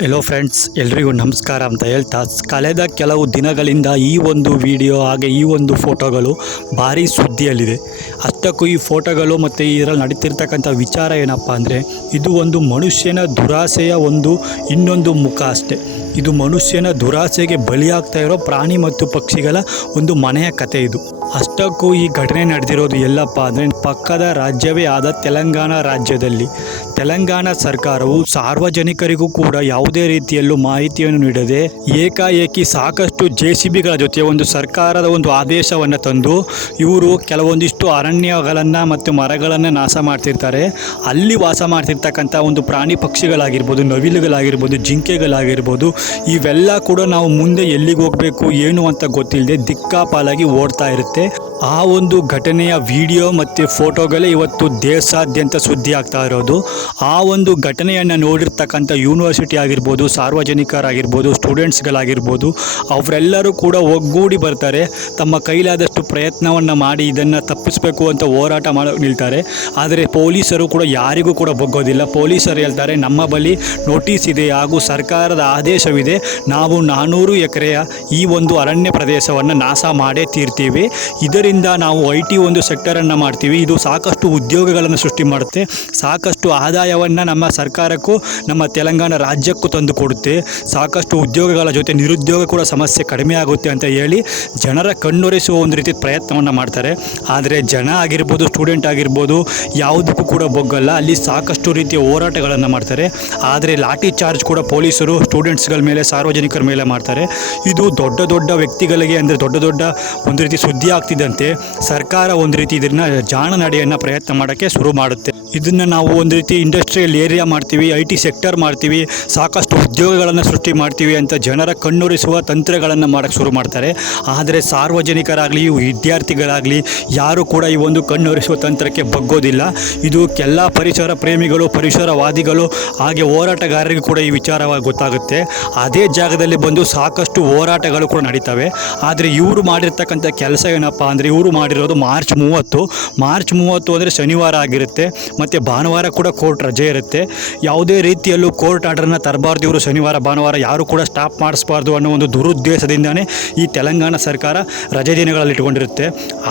Hello friends ಎಲ್ರಿಗೂ ನಮಸ್ಕಾರ ಅಂತ ಹೇಳ್ತಾ, ಕಳೆದ ಕೆಲವು ದಿನಗಳಿಂದ ಈ ಒಂದು ವಿಡಿಯೋ ಹಾಗೆ ಈ ಒಂದು ಫೋಟೋಗಳು ಭಾರಿ ಸುದ್ದಿಯಲ್ಲಿದೆ. ಅಷ್ಟಕ್ಕೂ ಈ ಫೋಟೋಗಳು ಮತ್ತು ಇದರಲ್ಲಿ ನಡೀತಿರ್ತಕ್ಕಂಥ ವಿಚಾರ ಏನಪ್ಪ ಅಂದರೆ, ಇದು ಒಂದು ಮನುಷ್ಯನ ದುರಾಸೆಯ ಒಂದು ಇನ್ನೊಂದು ಮುಖ ಅಷ್ಟೆ. ಇದು ಮನುಷ್ಯನ ದುರಾಸೆಗೆ ಬಲಿಯಾಗ್ತಾ ಇರೋ ಪ್ರಾಣಿ ಮತ್ತು ಪಕ್ಷಿಗಳ ಒಂದು ಮನೆಯ ಕತೆ ಇದು. ಅಷ್ಟಕ್ಕೂ ಈ ಘಟನೆ ನಡೆದಿರೋದು ಎಲ್ಲಪ್ಪ ಅಂದರೆ, ಪಕ್ಕದ ರಾಜ್ಯವೇ ಆದ ತೆಲಂಗಾಣ ರಾಜ್ಯದಲ್ಲಿ. ತೆಲಂಗಾಣ ಸರ್ಕಾರವು ಸಾರ್ವಜನಿಕರಿಗೂ ಕೂಡ ಯಾವುದೇ ರೀತಿಯಲ್ಲೂ ಮಾಹಿತಿಯನ್ನು ನೀಡದೆ ಏಕಾಏಕಿ ಸಾಕಷ್ಟು ಜೆ ಸಿ ಬಿಗಳ ಜೊತೆ ಒಂದು ಸರ್ಕಾರದ ಒಂದು ಆದೇಶವನ್ನು ತಂದು ಇವರು ಕೆಲವೊಂದಿಷ್ಟು ಅರಣ್ಯಗಳನ್ನು ಮತ್ತು ಮರಗಳನ್ನು ನಾಶ ಮಾಡ್ತಿರ್ತಾರೆ. ಅಲ್ಲಿ ವಾಸ ಮಾಡ್ತಿರ್ತಕ್ಕಂಥ ಒಂದು ಪ್ರಾಣಿ ಪಕ್ಷಿಗಳಾಗಿರ್ಬೋದು, ನವಿಲುಗಳಾಗಿರ್ಬೋದು, ಜಿಂಕೆಗಳಾಗಿರ್ಬೋದು, ಇವೆಲ್ಲ ಕೂಡ ನಾವು ಮುಂದೆ ಎಲ್ಲಿಗೆ ಹೋಗಬೇಕು, ಏನು ಅಂತ ಗೊತ್ತಿಲ್ಲದೆ ದಿಕ್ಕಾಪಾಲಾಗಿ ಓಡ್ತಾ ಇರುತ್ತೆ. ಆ ಒಂದು ಘಟನೆಯ ವಿಡಿಯೋ ಮತ್ತು ಫೋಟೋಗಳೇ ಇವತ್ತು ದೇಶಾದ್ಯಂತ ಸುದ್ದಿ ಆಗ್ತಾ ಇರೋದು. ಆ ಒಂದು ಘಟನೆಯನ್ನು ನೋಡಿರ್ತಕ್ಕಂಥ ಯೂನಿವರ್ಸಿಟಿ ಆಗಿರ್ಬೋದು, ಸಾರ್ವಜನಿಕರಾಗಿರ್ಬೋದು, ಸ್ಟೂಡೆಂಟ್ಸ್ಗಳಾಗಿರ್ಬೋದು, ಅವರೆಲ್ಲರೂ ಕೂಡ ಒಗ್ಗೂಡಿ ಬರ್ತಾರೆ. ತಮ್ಮ ಕೈಲಾದಷ್ಟು ಪ್ರಯತ್ನವನ್ನು ಮಾಡಿ ಇದನ್ನು ತಪ್ಪಿಸಬೇಕು ಅಂತ ಹೋರಾಟ ಮಾಡೋಕೆ ನಿಲ್ತಾರೆ. ಆದರೆ ಪೊಲೀಸರು ಕೂಡ ಯಾರಿಗೂ ಕೂಡ ಬಗ್ಗೋದಿಲ್ಲ. ಪೊಲೀಸರು ಹೇಳ್ತಾರೆ, ನಮ್ಮ ಬಳಿ ನೋಟಿಸ್ ಇದೆ ಹಾಗೂ ಸರ್ಕಾರದ ಆದೇಶವಿದೆ. ನಾವು ನಾನ್ನೂರು ಎಕರೆಯ ಈ ಒಂದು ಅರಣ್ಯ ಪ್ರದೇಶವನ್ನು ನಾಶ ಮಾಡೇ ತೀರ್ತೀವಿ. ಇದರಿಂದ ನಾವು ಐ ಟಿ ಒಂದು ಸೆಕ್ಟರನ್ನು ಮಾಡ್ತೀವಿ. ಇದು ಸಾಕಷ್ಟು ಉದ್ಯೋಗಗಳನ್ನು ಸೃಷ್ಟಿ ಮಾಡುತ್ತೆ. ಸಾಕಷ್ಟು ಆದಾಯವನ್ನು ನಮ್ಮ ಸರ್ಕಾರಕ್ಕೂ, ನಮ್ಮ ತೆಲಂಗಾಣ ರಾಜ್ಯಕ್ಕೂ ತಂದು ಕೊಡುತ್ತೆ. ಸಾಕಷ್ಟು ಉದ್ಯೋಗಗಳ ಜೊತೆ ನಿರುದ್ಯೋಗ ಕೂಡ ಸಮಸ್ಯೆ ಕಡಿಮೆ ಆಗುತ್ತೆ ಅಂತ ಹೇಳಿ ಜನರ ಕಣ್ಣೊರೆಸುವ ಒಂದು ರೀತಿ ಪ್ರಯತ್ನವನ್ನು ಮಾಡ್ತಾರೆ. ಆದರೆ ಜನ ಆಗಿರ್ಬೋದು, ಸ್ಟೂಡೆಂಟ್ ಆಗಿರ್ಬೋದು, ಯಾವುದಕ್ಕೂ ಕೂಡ ಬೊಗ್ಗಲ್ಲ. ಅಲ್ಲಿ ಸಾಕಷ್ಟು ರೀತಿಯ ಹೋರಾಟಗಳನ್ನು ಮಾಡ್ತಾರೆ. ಆದರೆ ಲಾಠಿ ಚಾರ್ಜ್ ಕೂಡ ಪೊಲೀಸರು, ಸ್ಟೂಡೆಂಟ್ಸ್ಗಳ ಮೇಲೆ, ಸಾರ್ವಜನಿಕರ ಮೇಲೆ ಮಾಡ್ತಾರೆ. ಇದು ದೊಡ್ಡ ದೊಡ್ಡ ವ್ಯಕ್ತಿಗಳಿಗೆ ಅಂದರೆ ದೊಡ್ಡ ದೊಡ್ಡ ಒಂದು ರೀತಿ ಸುದ್ದಿ ಆಗ್ತಿದ್ದಂತೆ ಸರ್ಕಾರ ಒಂದು ರೀತಿ ಇದನ್ನ ಜಾಣ ನಡೆಯನ್ನು ಪ್ರಯತ್ನ ಮಾಡೋಕ್ಕೆ ಶುರು ಮಾಡುತ್ತೆ. ಇದನ್ನು ನಾವು ಒಂದು ರೀತಿ ಇಂಡಸ್ಟ್ರಿಯಲ್ ಏರಿಯಾ ಮಾಡ್ತೀವಿ ಐ ಟಿ ಸೆಕ್ಟರ್ ಮಾಡ್ತೀವಿ, ಸಾಕಷ್ಟು ಉದ್ಯೋಗಗಳನ್ನು ಸೃಷ್ಟಿ ಮಾಡ್ತೀವಿ ಅಂತ ಜನರ ಕಣ್ಣುರಿಸುವ ತಂತ್ರಗಳನ್ನು ಮಾಡೋಕ್ಕೆ ಶುರು ಮಾಡ್ತಾರೆ. ಆದರೆ ಸಾರ್ವಜನಿಕರಾಗಲಿ, ವಿದ್ಯಾರ್ಥಿಗಳಾಗಲಿ ಯಾರು ಕೂಡ ಈ ಒಂದು ಕಣ್ಣೊರೆಸುವ ತಂತ್ರಕ್ಕೆ ಬಗ್ಗೋದಿಲ್ಲ. ಇದು ಎಲ್ಲ ಪರಿಸರ ಪ್ರೇಮಿಗಳು, ಪರಿಸರವಾದಿಗಳು, ಹಾಗೆ ಹೋರಾಟಗಾರರಿಗೂ ಕೂಡ ಈ ವಿಚಾರವಾಗಿ ಗೊತ್ತಾಗುತ್ತೆ. ಅದೇ ಜಾಗದಲ್ಲಿ ಬಂದು ಸಾಕಷ್ಟು ಹೋರಾಟಗಳು ಕೂಡ ನಡೀತವೆ. ಆದರೆ ಇವರು ಮಾಡಿರ್ತಕ್ಕಂಥ ಕೆಲಸ ಏನಪ್ಪ ಅಂದರೆ ಇವರು ಮಾಡಿರೋದು ಮಾರ್ಚ್ ಮೂವತ್ತು. ಮಾರ್ಚ್ ಮೂವತ್ತು ಅಂದರೆ ಶನಿವಾರ ಆಗಿರುತ್ತೆ. ಮತ್ತು ಭಾನುವಾರ ಕೂಡ ಕೋರ್ಟ್ ರಜೆ ಇರುತ್ತೆ. ಯಾವುದೇ ರೀತಿಯಲ್ಲೂ ಕೋರ್ಟ್ ಆರ್ಡರ್ನ ತರಬಾರ್ದು ಇವರು ಶನಿವಾರ, ಭಾನುವಾರ ಯಾರು ಕೂಡ ಸ್ಟಾಪ್ ಮಾಡಿಸ್ಬಾರ್ದು ಅನ್ನೋ ಒಂದು ದುರುದ್ದೇಶದಿಂದನೇ ಈ ತೆಲಂಗಾಣ ಸರ್ಕಾರ ರಜೆ ದಿನಗಳಲ್ಲಿ ಇಟ್ಕೊಂಡಿರುತ್ತೆ.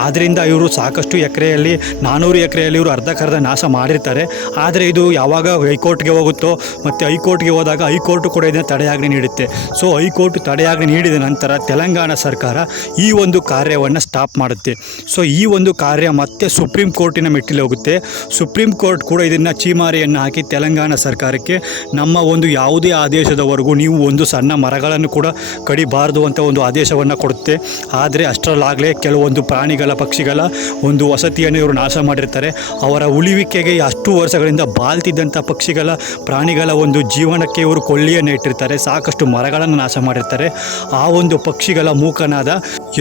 ಆದ್ದರಿಂದ ಇವರು ಸಾಕಷ್ಟು ಎಕರೆಯಲ್ಲಿ ನಾನ್ನೂರು ಎಕರೆಯಲ್ಲಿ ಇವರು ಅರ್ಧಕ್ಕರ್ಧ ನಾಶ ಮಾಡಿರ್ತಾರೆ. ಆದರೆ ಇದು ಯಾವಾಗ ಹೈಕೋರ್ಟ್ಗೆ ಹೋಗುತ್ತೋ ಮತ್ತು ಹೈಕೋರ್ಟ್ಗೆ ಹೋದಾಗ ಹೈಕೋರ್ಟ್ ಕೂಡ ಇದನ್ನು ತಡೆಯಾಗಿ ನೀಡುತ್ತೆ. ಸೊ ಹೈಕೋರ್ಟ್ ತಡೆಯಾಗಿ ನೀಡಿದ ನಂತರ ತೆಲಂಗಾಣ ಸರ್ಕಾರ ಈ ಒಂದು ಕಾರ್ಯವನ್ನು ಸ್ಟಾಪ್ ಮಾಡುತ್ತೆ. ಸೊ ಈ ಒಂದು ಕಾರ್ಯ ಮತ್ತೆ ಸುಪ್ರೀಂ ಕೋರ್ಟಿನ ಮೆಟ್ಟಿಲು ಹೋಗುತ್ತೆ. ಸುಪ್ರೀಂ ಕೋರ್ಟ್ ಕೂಡ ಇದನ್ನು ಚೀಮಾರಿಯನ್ನು ಹಾಕಿ ತೆಲಂಗಾಣ ಸರ್ಕಾರಕ್ಕೆ ನಮ್ಮ ಒಂದು ಯಾವುದೇ ಆದೇಶದವರೆಗೂ ನೀವು ಒಂದು ಸಣ್ಣ ಮರಗಳನ್ನು ಕೂಡ ಕಡಿಬಾರದು ಅಂತ ಒಂದು ಆದೇಶವನ್ನು ಕೊಡುತ್ತೆ. ಆದರೆ ಅಷ್ಟರಲ್ಲಾಗಲೇ ಕೆಲವೊಂದು ಪ್ರಾಣಿಗಳ ಪಕ್ಷಿಗಳ ಒಂದು ವಸತಿಯನ್ನು ಇವರು ನಾಶ ಮಾಡಿರ್ತಾರೆ. ಅವರ ಉಳಿವಿಕೆಗೆ ಅಷ್ಟು ವರ್ಷಗಳಿಂದ ಬಾಲ್ತಿದ್ದಂಥ ಪಕ್ಷಿಗಳ ಪ್ರಾಣಿಗಳ ಒಂದು ಜೀವನಕ್ಕೆ ಇವರು ಕೊಳ್ಳಿಯನ್ನು ಇಟ್ಟಿರ್ತಾರೆ. ಸಾಕಷ್ಟು ಮರಗಳನ್ನು ನಾಶ ಮಾಡಿರ್ತಾರೆ. ಆ ಒಂದು ಪಕ್ಷಿಗಳ ಮೂಕನಾದ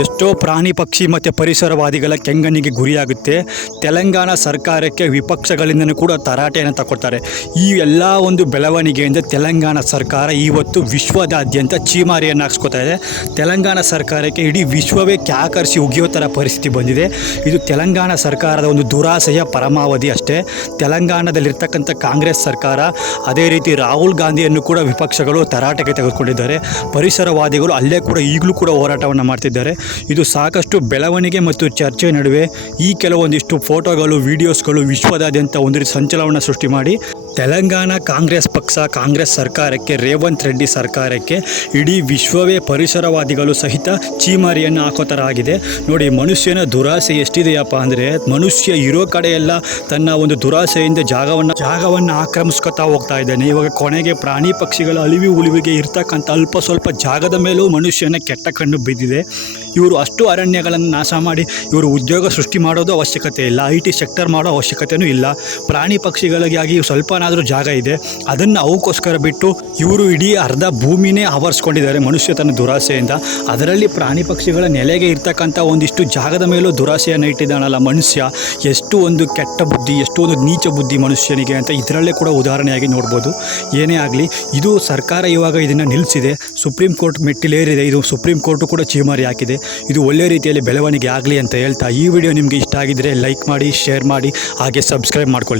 ಎಷ್ಟೋ ಪ್ರಾಣಿ ಪಕ್ಷಿ ಮತ್ತು ಪರಿಸರವಾದಿಗಳ ಕೆಂಗಣ್ಣಿಗೆ ಗುರಿಯಾಗುತ್ತೆ. ತೆಲಂಗಾಣ ಸರ್ಕಾರಕ್ಕೆ ವಿಪಕ್ಷಗಳಿಂದಲೂ ಕೂಡ ತರಾಟೆಯನ್ನು ತಗೊಳ್ತಾರೆ ಈ ಎಲ್ಲ ಒಂದು ಬೆಳವಣಿಗೆಯಿಂದ ತೆಲಂಗಾಣ ಸರ್ಕಾರ ಇವತ್ತು ವಿಶ್ವದಾದ್ಯಂತ ಚೀಮಾರಿಯನ್ನು ಹಾಕ್ಸ್ಕೊತಾ ಇದೆ. ತೆಲಂಗಾಣ ಸರ್ಕಾರಕ್ಕೆ ಇಡೀ ವಿಶ್ವವೇ ಕ್ಯಾಕರಿಸಿ ಉಗಿಯೋ ಥರ ಪರಿಸ್ಥಿತಿ ಬಂದಿದೆ. ಇದು ತೆಲಂಗಾಣ ಸರ್ಕಾರದ ಒಂದು ದುರಾಸೆಯ ಪರಮಾವಧಿ ಅಷ್ಟೇ. ತೆಲಂಗಾಣದಲ್ಲಿರ್ತಕ್ಕಂಥ ಕಾಂಗ್ರೆಸ್ ಸರ್ಕಾರ ಅದೇ ರೀತಿ ರಾಹುಲ್ ಗಾಂಧಿಯನ್ನು ಕೂಡ ವಿಪಕ್ಷಗಳು ತರಾಟೆಗೆ ತೆಗೆದುಕೊಂಡಿದ್ದಾರೆ. ಪರಿಸರವಾದಿಗಳು ಅಲ್ಲೇ ಕೂಡ ಈಗಲೂ ಕೂಡ ಹೋರಾಟವನ್ನು ಮಾಡ್ತಿದ್ದಾರೆ. ಇದು ಸಾಕಷ್ಟು ಬೆಳವಣಿಗೆ ಮತ್ತು ಚರ್ಚೆ ನಡುವೆ ಈ ಕೆಲವೊಂದಿಷ್ಟು ಫೋಟೋಗಳು ವಿಡಿಯೋಸ್ಗಳು ವಿಶ್ವದಾದ್ಯಂತ ಒಂದು ಸಂಚಲನವನ್ನು ಸೃಷ್ಟಿ ಮಾಡಿ. ತೆಲಂಗಾಣ ಕಾಂಗ್ರೆಸ್ ಪಕ್ಷ, ಕಾಂಗ್ರೆಸ್ ಸರ್ಕಾರಕ್ಕೆ, ರೇವಂತ್ ರೆಡ್ಡಿ ಸರ್ಕಾರಕ್ಕೆ ಇಡೀ ವಿಶ್ವವೇ ಪರಿಸರವಾದಿಗಳು ಸಹಿತ ಚೀಮಾರಿಯನ್ನು ಹಾಕೋ ಥರ ಆಗಿದೆ ನೋಡಿ, ಮನುಷ್ಯನ ದುರಾಸೆ ಎಷ್ಟಿದೆಯಪ್ಪ ಅಂದರೆ, ಮನುಷ್ಯ ಇರೋ ಕಡೆಯೆಲ್ಲ ತನ್ನ ಒಂದು ದುರಾಸೆಯಿಂದ ಜಾಗವನ್ನು ಜಾಗವನ್ನು ಆಕ್ರಮಿಸ್ಕೊತಾ ಹೋಗ್ತಾ ಇದ್ದಾನೆ. ಇವಾಗ ಕೊನೆಗೆ ಪ್ರಾಣಿ ಪಕ್ಷಿಗಳ ಅಳಿವಿ ಉಳಿವಿಗೆ ಇರ್ತಕ್ಕಂಥ ಅಲ್ಪ ಸ್ವಲ್ಪ ಜಾಗದ ಮೇಲೂ ಮನುಷ್ಯನ ಕೆಟ್ಟ ಕಣ್ಣು ಬಿದ್ದಿದೆ. ಇವರು ಅಷ್ಟು ಅರಣ್ಯಗಳನ್ನು ನಾಶ ಮಾಡಿ ಇವರು ಉದ್ಯೋಗ ಸೃಷ್ಟಿ ಮಾಡೋದು ಅವಶ್ಯಕತೆ ಇಲ್ಲ. ಐ ಟಿ ಸೆಕ್ಟರ್ ಮಾಡೋ ಅವಶ್ಯಕತೆಯೂ ಇಲ್ಲ. ಪ್ರಾಣಿ ಪಕ್ಷಿಗಳಿಗಾಗಿ ಸ್ವಲ್ಪನಾದರೂ ಜಾಗ ಇದೆ, ಅದನ್ನು ಅವಕ್ಕೋಸ್ಕರ ಬಿಟ್ಟು ಇವರು ಇಡೀ ಅರ್ಧ ಭೂಮಿನೇ ಆವರಿಸ್ಕೊಂಡಿದ್ದಾರೆ ಮನುಷ್ಯ ತನ್ನ ದುರಾಸೆಯಿಂದ. ಅದರಲ್ಲಿ ಪ್ರಾಣಿ ಪಕ್ಷಿಗಳ ನೆಲೆಗೆ ಇರ್ತಕ್ಕಂಥ ಒಂದಿಷ್ಟು ಜಾಗದ ಮೇಲೂ ದುರಾಸೆಯನ್ನು ಇಟ್ಟಿದ್ದಾನಲ್ಲ ಮನುಷ್ಯ. ಎಷ್ಟು ಒಂದು ಕೆಟ್ಟ ಬುದ್ಧಿ, ಎಷ್ಟು ಒಂದು ನೀಚ ಬುದ್ಧಿ ಮನುಷ್ಯನಿಗೆ ಅಂತ ಇದರಲ್ಲೇ ಕೂಡ ಉದಾಹರಣೆಯಾಗಿ ನೋಡ್ಬೋದು. ಏನೇ ಆಗಲಿ, ಇದು ಸರ್ಕಾರ ಇವಾಗ ಇದನ್ನು ನಿಲ್ಲಿಸಿದೆ ಸುಪ್ರೀಂ ಕೋರ್ಟ್ ಮೆಟ್ಟಿಲೇರಿದೆ. ಇದು ಸುಪ್ರೀಂ ಕೋರ್ಟು ಕೂಡ ಚೀಮಾರಿ ಹಾಕಿದೆ. ಇದು ಒಳ್ಳೆ ರೀತಿಯಲ್ಲಿ ಬೆಳವಣಿಗೆ ಆಗಲಿ ಅಂತ ಹೇಳ್ತಾ ಈ ವಿಡಿಯೋ ನಿಮಗೆ ಇಷ್ಟ ಆಗಿದ್ದರೆ ಲೈಕ್ ಮಾಡಿ, ಶೇರ್ ಮಾಡಿ, ಹಾಗೆ ಸಬ್ಸ್ಕ್ರೈಬ್ ಮಾಡ್ಕೊಳ್ಳಿ.